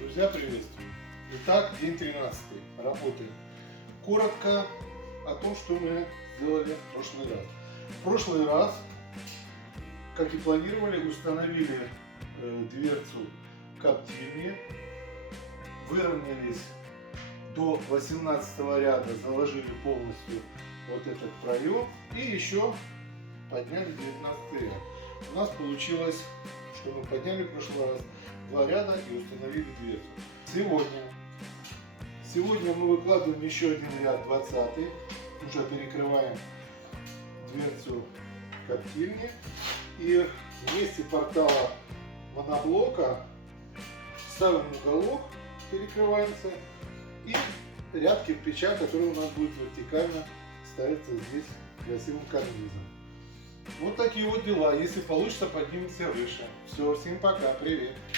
Друзья, приветствую! Итак, день 13. Работаем. Коротко о том, что мы сделали в прошлый раз. В прошлый раз, как и планировали, установили дверцу коптильни, выровнялись до 18 ряда, заложили полностью вот этот проем и еще подняли 19 ряд. У нас получилось, что мы подняли в прошлый раз 2 ряда и установили дверцу. Сегодня мы выкладываем еще один ряд, 20-й, уже перекрываем дверцу коптильни и вместе портала моноблока ставим уголок, перекрывается, и ряд кирпича, который у нас будет вертикально ставиться здесь красивым карнизом. Вот такие вот дела. Если получится, поднимемся выше. Все, всем пока, привет!